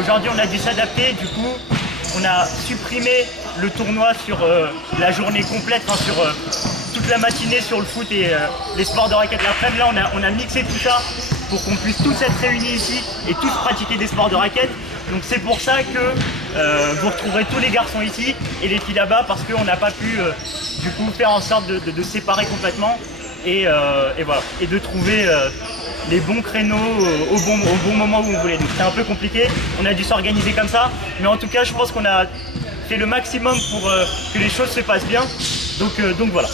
Aujourd'hui on a dû s'adapter, du coup on a supprimé le tournoi sur la journée complète, enfin, sur toute la matinée sur le foot et les sports de raquettes l'après-midi. Là on a mixé tout ça pour qu'on puisse tous être réunis ici et tous pratiquer des sports de raquettes. Donc c'est pour ça que vous retrouverez tous les garçons ici et les filles là-bas, parce qu'on n'a pas pu du coup faire en sorte de séparer complètement et voilà, et de trouver les bons créneaux au bon moment où on voulait. Donc c'était un peu compliqué, on a dû s'organiser comme ça, mais en tout cas je pense qu'on a fait le maximum pour que les choses se passent bien. Donc voilà.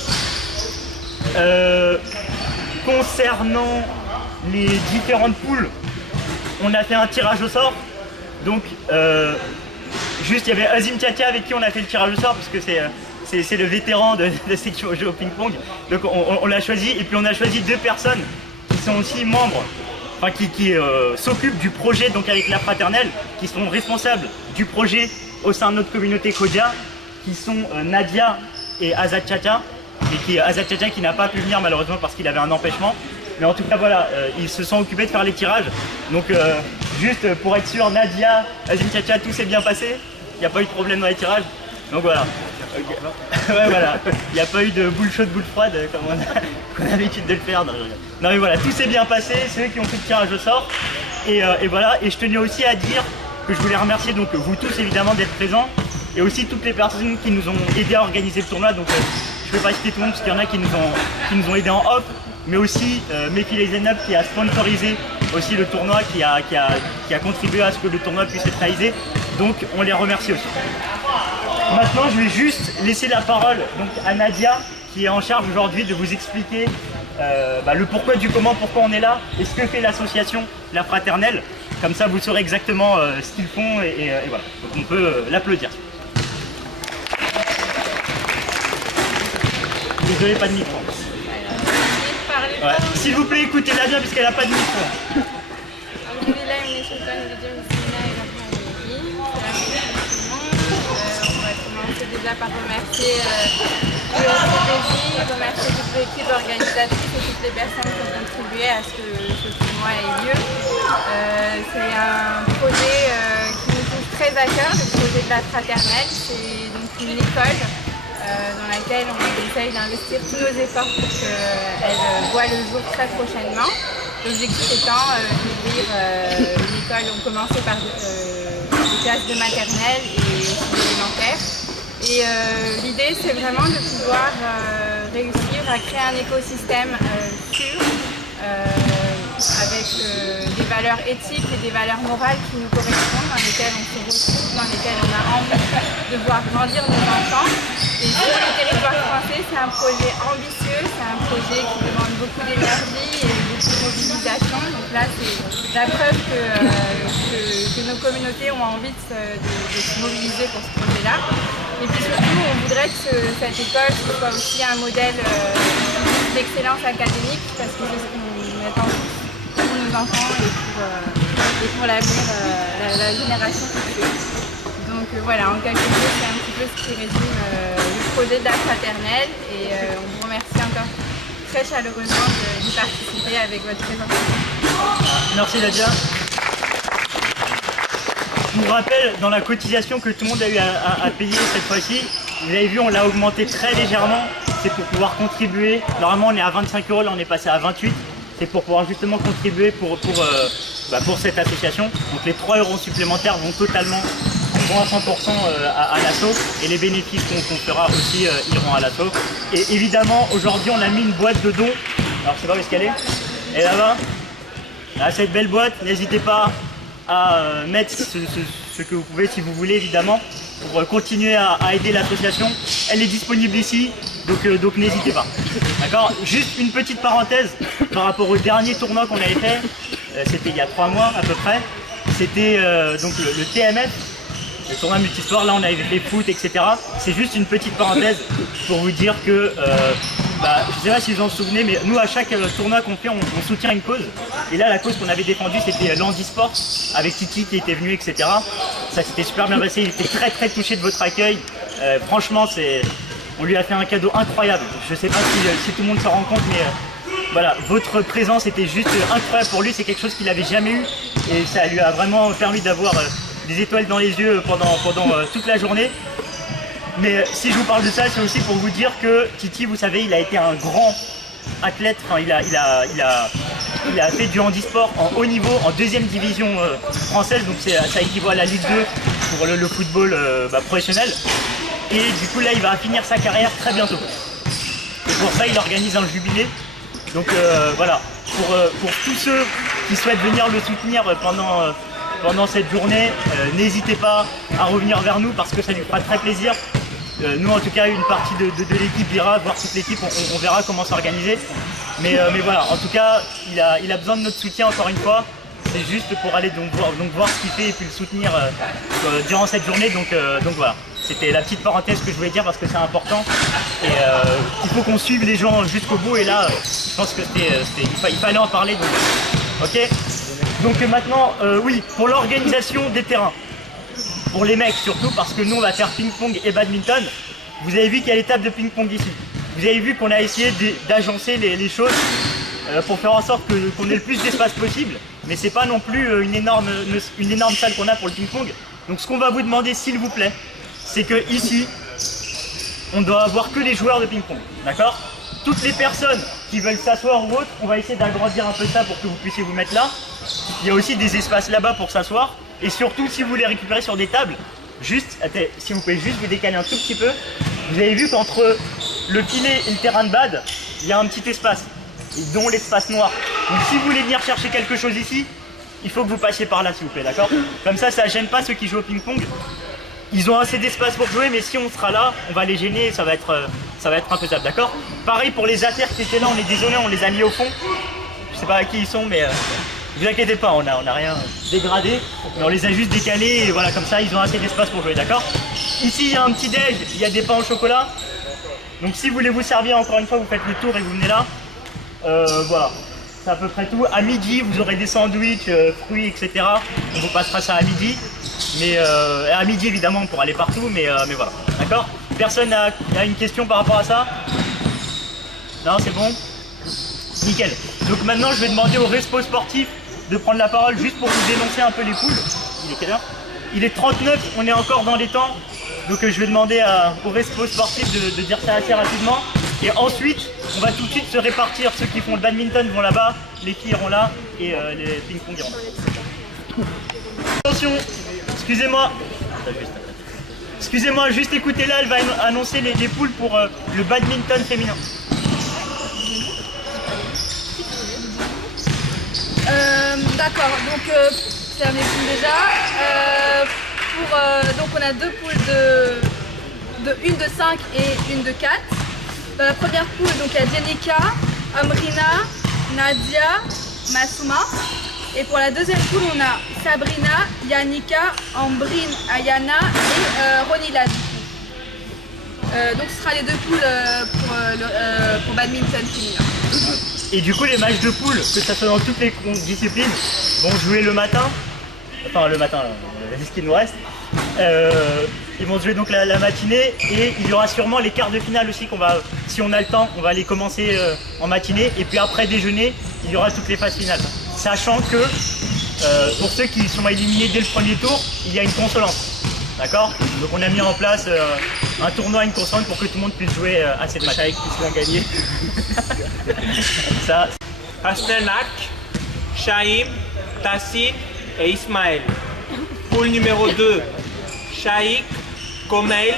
Concernant les différentes poules, on a fait un tirage au sort. Donc juste il y avait Azim Tchatia avec qui on a fait le tirage au sort, parce que c'est le vétéran de ceux qui jouent au ping-pong. Donc on l'a choisi, et puis on a choisi 2 personnes qui sont aussi membres, enfin qui s'occupent du projet, donc avec la fraternelle, qui sont responsables du projet au sein de notre communauté Kodia, qui sont Nadia et Azad Tchatia, et Azad Tchatia qui n'a pas pu venir malheureusement parce qu'il avait un empêchement. Mais en tout cas voilà, ils se sont occupés de faire les tirages. Donc juste pour être sûr, Nadia, Azim Tchatia, tout s'est bien passé. Il n'y a pas eu de problème dans les tirages. Donc voilà. Okay. Ouais, voilà. Il n'y a pas eu de boule chaude, boule froide comme on a l'habitude de le faire. Non mais voilà, tout s'est bien passé. C'est eux qui ont fait le tirage au sort. Et voilà. Et je tenais aussi à dire que je voulais remercier donc vous tous évidemment d'être présents. Et aussi toutes les personnes qui nous ont aidés à organiser le tournoi. Donc je ne vais pas citer tout le monde parce qu'il y en a qui nous ont aidés en off. Mais aussi Mekile Zenab qui a sponsorisé aussi le tournoi, qui a contribué à ce que le tournoi puisse être réalisé. Donc on les remercie aussi. Maintenant je vais juste laisser la parole donc, à Nadia, qui est en charge aujourd'hui de vous expliquer le pourquoi du comment, pourquoi on est là et ce que fait l'association La Fraternelle. Comme ça vous saurez exactement ce qu'ils font et voilà. Donc on peut l'applaudir. Désolé, pas de micro. Ouais. S'il vous plaît, écoutez-la bien puisqu'elle n'a pas de micro. On va commencer déjà par remercier l'OCPJ, remercier toute l'équipe organisatrice et toutes les personnes qui ont contribué à ce que ce tournoi ait lieu. C'est un projet qui nous touche très à cœur, le projet de la Fraternelle. C'est donc une école dans laquelle on essaye d'investir tous nos efforts pour qu'elle voit le jour très prochainement. L'objectif étant d'ouvrir une école, on commençait par des classes de maternelle et aussi d'élémentaire. Et l'idée c'est vraiment de pouvoir réussir à créer un écosystème sûr, avec des valeurs éthiques et des valeurs morales qui nous correspondent, dans lesquelles on se retrouve, dans lesquelles on a envie de voir grandir nos enfants. Et sur le territoire français, c'est un projet ambitieux, c'est un projet qui demande beaucoup d'énergie et beaucoup de mobilisation. Donc là, c'est la preuve que nos communautés ont envie de se mobiliser pour ce projet-là. Et puis surtout, on voudrait que cette école soit aussi un modèle d'excellence académique, parce que c'est ce qu'on attend pour nos enfants et pour l'avenir, la génération future. Donc voilà, en quelques mots, c'est un petit peu ce qui résume le projet de la Fraternelle, et on vous remercie encore très chaleureusement d'y participer avec votre présence. Merci Nadia. Je vous rappelle, dans la cotisation que tout le monde a eu à payer cette fois-ci, vous avez vu, on l'a augmenté très légèrement. C'est pour pouvoir contribuer. Normalement, on est à 25 €, là on est passé à 28. C'est pour pouvoir justement contribuer pour cette association. Donc les 3 € supplémentaires vont totalement à 100% à l'asso, et les bénéfices qu'on fera aussi iront à l'asso. Et évidemment, aujourd'hui, on a mis une boîte de dons. Alors, je sais pas où est-ce qu'elle est. Elle est là-bas. Là, cette belle boîte, n'hésitez pas à mettre ce que vous pouvez, si vous voulez, évidemment, pour continuer à aider l'association. Elle est disponible ici, donc n'hésitez pas. D'accord. Juste une petite parenthèse par rapport au dernier tournoi qu'on avait fait. C'était il y a 3 mois à peu près. C'était donc le TMF. Le tournoi multisport, là on avait fait foot, etc. C'est juste une petite parenthèse pour vous dire que, je sais pas si vous en souvenez, mais nous à chaque tournoi qu'on fait, on soutient une cause. Et là la cause qu'on avait défendue, c'était l'handisport, avec Titi qui était venu, etc. Ça s'était super bien passé, il était très très touché de votre accueil. Franchement, on lui a fait un cadeau incroyable. Je sais pas si tout le monde s'en rend compte, mais voilà, votre présence était juste incroyable pour lui. C'est quelque chose qu'il n'avait jamais eu, et ça lui a vraiment permis d'avoir des étoiles dans les yeux pendant toute la journée. Mais si je vous parle de ça, c'est aussi pour vous dire que Titi, vous savez, il a été un grand athlète. Enfin, il a fait du handisport en haut niveau, en 2e division française, donc ça équivaut à la Ligue 2 pour le football professionnel. Et du coup là il va finir sa carrière très bientôt. Et pour ça il organise un jubilé. Donc voilà, pour tous ceux qui souhaitent venir le soutenir pendant cette journée, n'hésitez pas à revenir vers nous parce que ça lui fera très plaisir. Nous en tout cas une partie de l'équipe ira voir toute l'équipe, on verra comment s'organiser. Mais voilà, en tout cas il a besoin de notre soutien encore une fois. C'est juste pour aller donc voir ce qu'il fait et puis le soutenir durant cette journée. Donc voilà, c'était la petite parenthèse que je voulais dire parce que c'est important. Et il faut qu'on suive les gens jusqu'au bout. Et là, je pense que il fallait en parler. Donc, ok. Donc maintenant, oui, pour l'organisation des terrains. Pour les mecs surtout, parce que nous on va faire ping-pong et badminton. Vous avez vu qu'il y a l'étape de ping-pong ici. Vous avez vu qu'on a essayé d'agencer les choses pour faire en sorte qu'on ait le plus d'espace possible. Mais c'est pas non plus une énorme salle qu'on a pour le ping-pong. Donc ce qu'on va vous demander s'il vous plaît, c'est que ici, on doit avoir que les joueurs de ping-pong. D'accord? Toutes les personnes qui veulent s'asseoir ou autre, on va essayer d'agrandir un peu ça pour que vous puissiez vous mettre là. Il y a aussi des espaces là-bas pour s'asseoir. Et surtout, si vous voulez récupérer sur des tables, juste, si vous pouvez juste vous décaler un tout petit peu, vous avez vu qu'entre le filet et le terrain de bad, il y a un petit espace, dont l'espace noir. Donc si vous voulez venir chercher quelque chose ici, il faut que vous passiez par là s'il vous plaît, d'accord? Comme ça ne gêne pas ceux qui jouent au ping-pong. Ils ont assez d'espace pour jouer, mais si on sera là, on va les gêner et ça va être imfaisable, d'accord? Pareil pour les affaires qui étaient là, on est désolé, on les a mis au fond. Je sais pas à qui ils sont, mais ne vous inquiétez pas, on n'a rien dégradé, mais on les a juste décalés et voilà, comme ça ils ont assez d'espace pour jouer, d'accord? Ici il y a un petit déj, il y a des pains au chocolat. Donc si vous voulez vous servir, encore une fois, vous faites le tour et vous venez là. Voilà, c'est à peu près tout. À midi, vous aurez des sandwichs, fruits, etc. On vous passera ça à midi. Mais à midi, évidemment, pour aller partout, mais voilà, d'accord? Personne n'a une question par rapport à ça? Non, c'est bon? Nickel. Donc maintenant, je vais demander au respo sportif de prendre la parole juste pour vous dénoncer un peu les poules. Il est quelle heure? Il est 39, on est encore dans les temps. Donc je vais demander au respo sportif de dire ça assez rapidement. Et ensuite, on va tout de suite se répartir. Ceux qui font le badminton vont là-bas, les filles iront là et les ping-pong iront là. Attention, excusez-moi. Excusez-moi, juste écoutez là, elle va annoncer les poules pour le badminton féminin. D'accord, donc c'est un poules déjà. Donc on a deux poules une de 5 et une de 4. Dans la première poule, donc il y a Jenica, Amrina, Nadia, Masuma. Et pour la deuxième poule, on a Sabrina, Yannicka, Ambrine, Ayana et Ronila. Donc ce sera les deux poules pour badminton féminin. Et du coup, les matchs de poule, que ça soit dans toutes les disciplines, vont jouer le matin. Enfin, le matin, c'est ce qu'il nous reste. Ils vont jouer donc la matinée et il y aura sûrement les quarts de finale aussi qu'on va, si on a le temps, on va les commencer en matinée. Et puis après déjeuner, il y aura toutes les phases finales. Sachant que pour ceux qui sont éliminés dès le premier tour, il y a une consolance. D'accord? Donc on a mis en place un tournoi, une consolante pour que tout le monde puisse jouer à cette match. Avec qui se gagner. Ça. Hasnanak, Shaim, Tassin et Ismaël. Poule numéro 2, Shaik, Komail,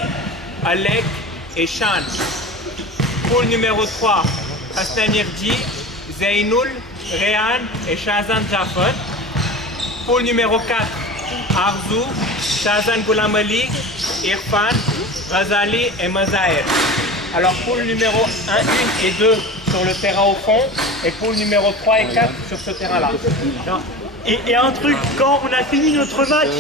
Alek et Shan. Poule numéro 3, Hasnan Irdi, Zainoul, Rehan et Shazan Jafar. Poule numéro 4, Arzou, Shazan Goulamali, Irfan, Razali et Mazaher. Alors poule numéro 1, 1 et 2 sur le terrain au fond et poule numéro 3 et 4 sur ce terrain-là. Et un truc, quand on a fini notre match,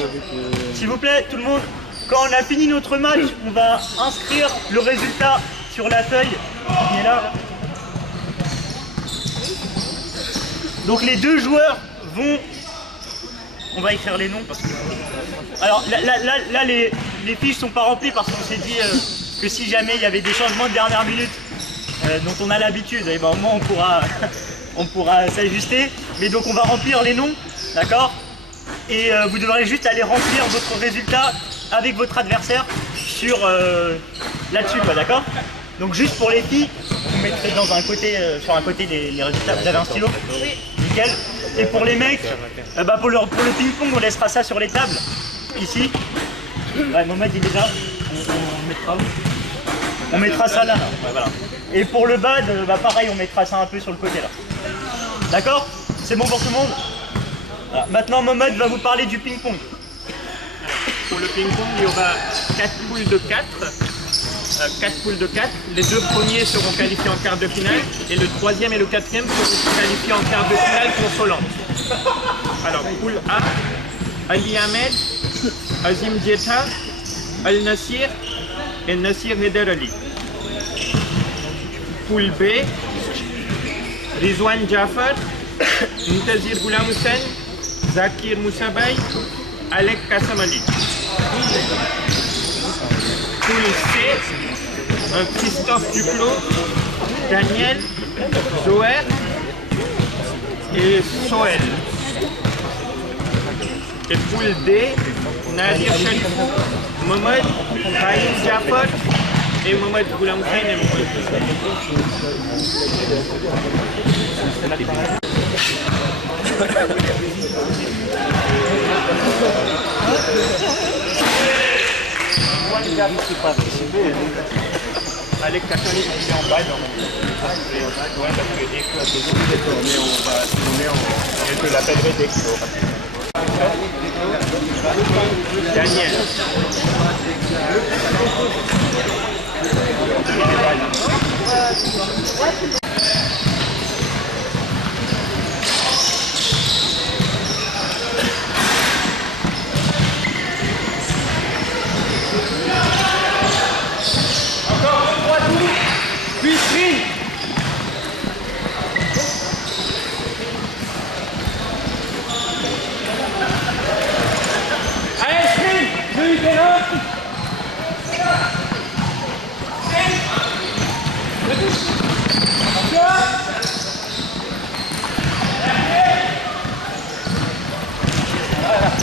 s'il vous plaît tout le monde, quand on a fini notre match, on va inscrire le résultat sur la feuille qui est là. Donc les deux joueurs vont... On va écrire les noms parce que... Alors là les fiches sont pas remplies parce qu'on s'est dit que si jamais il y avait des changements de dernière minute dont on a l'habitude, et ben au moins on pourra s'ajuster. Mais donc on va remplir les noms, d'accord? et vous devrez juste aller remplir votre résultat avec votre adversaire sur là-dessus, d'accord? Donc juste pour les filles, vous mettrez dans un côté, sur un côté les résultats. Vous avez un stylo? Oui. Nickel. Et pour les mecs, pour le ping-pong, on laissera ça sur les tables, ici. Ouais, Mohamed il est là. On mettra où? On mettra ça là. Ouais, voilà. Et pour le bad, pareil, on mettra ça un peu sur le côté là. D'accord? C'est bon pour tout le monde? Voilà. Maintenant, Mohamed va vous parler du ping-pong. Pour le ping-pong, il y aura 4 poules de 4. 4 poules de 4. Les 2 premiers seront qualifiés en quart de finale et le 3e et le 4e seront qualifiés en quart de finale consolante. Alors, poule A, Ali Ahmed, Azim Dieta, Al Nassir et Nassir Neder Ali. Poule B, Rizwan Jafar, Muntazir Ghulam Hussain, Zakir Moussabay, Alek Kassamali. Poule C, Christophe Duclos, Daniel, Zoher et Soel. Et poule D, Nadir Sharifou, Mohamed, Khaïm Jafar et Mohamed Ghulam Hussain et Mohamed. Alec Kassamali est en bas ouais, parce que dès que je te l'appellerai dès qu'il aura. Daniel.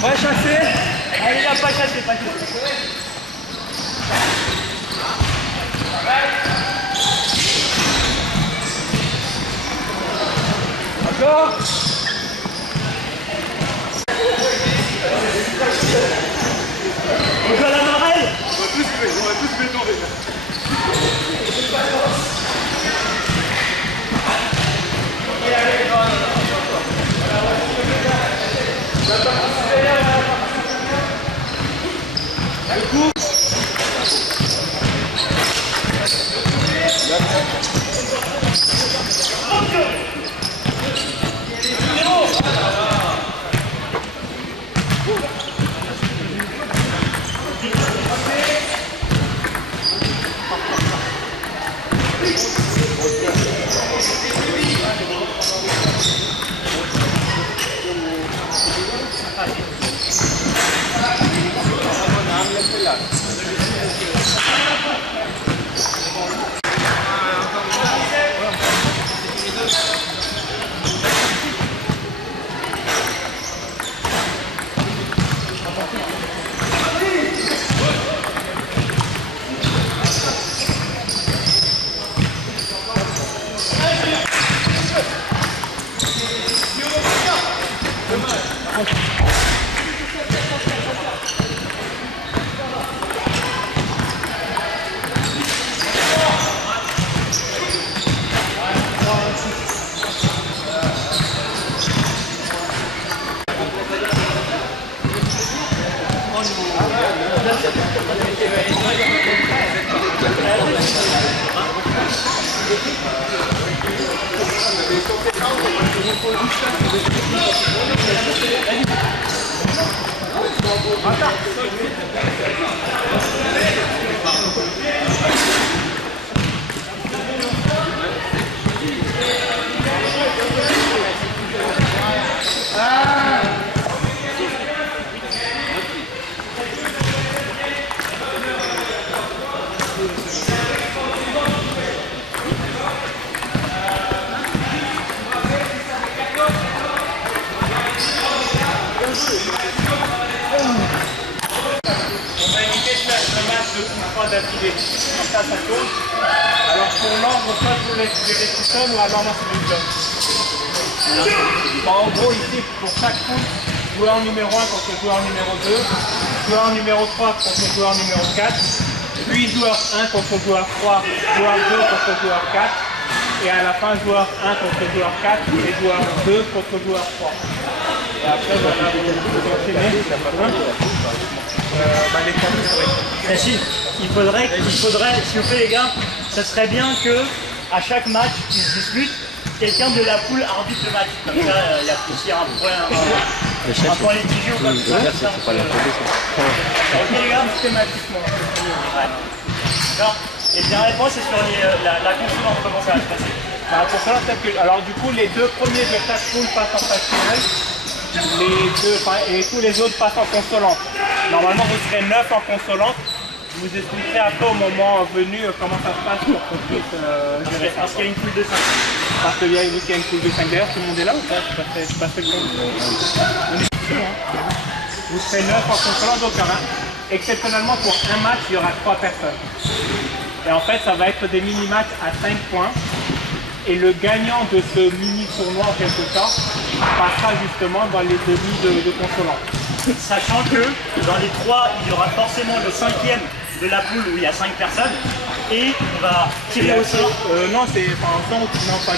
Va chasser. Allez là, pas chasser, pas chasser. Encore. On joue à la marelle. On va tous bétonner. Merci. fois d'affilée. Comme ça tourne. Alors pour l'ordre, soit je vous laisse gérer tout seul ou alors non, c'est du bloc. Bon, en gros, ici, pour chaque poule, joueur numéro 1 contre le joueur numéro 2, joueur numéro 3 contre le joueur numéro 4, puis joueur 1 contre le joueur 3, joueur 2 contre le joueur 4, et à la fin, joueur 1 contre le joueur 4 et joueur 2 contre le joueur 3. Et après, voilà, vous enchaînez. Les cabines, ça va être... Rachid, il faudrait, s'il vous plaît les gars, ça serait bien que à chaque match qui se dispute, quelqu'un de la poule arbitre le match. Comme ça, il y a aussi un point litigieux ou comme ça. C'est pas la photo, ça. Ok les gars, Systématiquement. ouais. D'accord. Et la réponse c'est sur la consonance, comment ça va se passer. Alors du coup, les deux premiers de chaque poule passent en phase finale. Et tous les autres passent en consolante. Normalement, vous serez 9 en consolante. Je vous expliquerai après au moment venu comment ça se passe pour qu'on puisse gérer ça. Parce qu'il y a une poule de 5. Parce qu'il y a une poule de 5. D'ailleurs, tout le monde est là ou pas? Je pas fait le compte. Vous serez 9 en consolante, donc exceptionnellement pour un match, il y aura 3 personnes. Et en fait, ça va être des mini-matchs à 5 points. Et le gagnant de ce mini-tournoi, en quelque sorte, passera justement dans les demi de consolante. Sachant que dans les 3, il y aura forcément le 5e de la poule où il y a 5 personnes. Et on va tirer au sort. Non,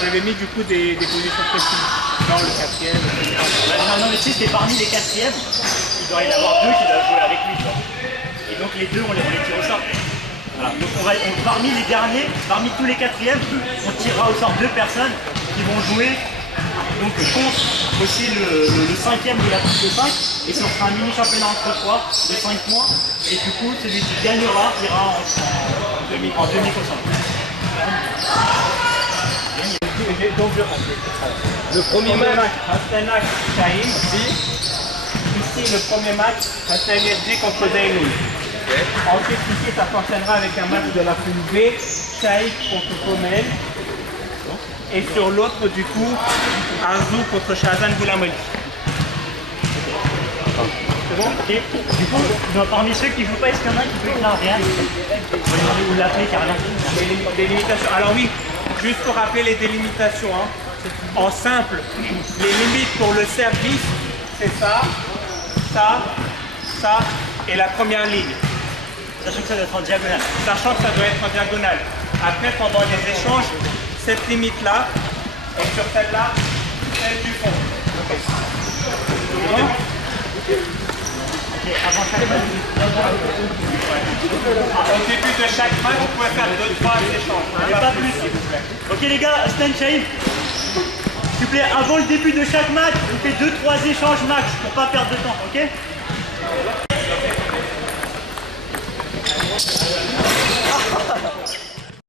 j'avais mis du coup des positions précises. Dans le 4e. Non, mais tu sais, c'est parmi les 4e. Il doit y en avoir 2 qui doivent jouer avec lui. Quoi. Et donc les 2, on les tire au sort. Voilà. Donc parmi les derniers, parmi tous les 4e, on tirera au sort 2 personnes qui vont jouer donc, contre aussi le 5e de la poule de 5. Et ça fera un mini championnat entre 3 de 5 points. Et du coup, celui qui gagnera ira en demi-consolante. Donc le premier match, Hastanak Shahim. Ici, le premier match, Hastanak FG contre Daily. Ensuite, ici, ça s'enchaînera avec un match de la poule B, Shaikh contre Komel. Et sur l'autre, du coup, Arzu contre Shahzan Goulamoli. C'est bon? Okay. Du coup, parmi ceux qui ne jouent pas, est-ce qu'il y en a qui peut écrire rien? Ou l'appeler carrément. Des limitations. Alors oui, juste pour rappeler les délimitations, hein. En simple, les limites pour le service, c'est ça, ça, ça et la première ligne. Sachant que ça doit être en diagonale. Sachant que ça doit être en diagonale. Après, pendant les échanges, cette limite-là, et sur celle-là, celle du fond. Okay. Avant chaque match. Au début de chaque match, vous pouvez faire 2-3 échanges. Et pas plus, s'il vous plaît. Ok les gars, Stan Shahim, s'il vous plaît, avant le début de chaque match, vous faites 2-3 échanges max pour pas perdre de temps, ok?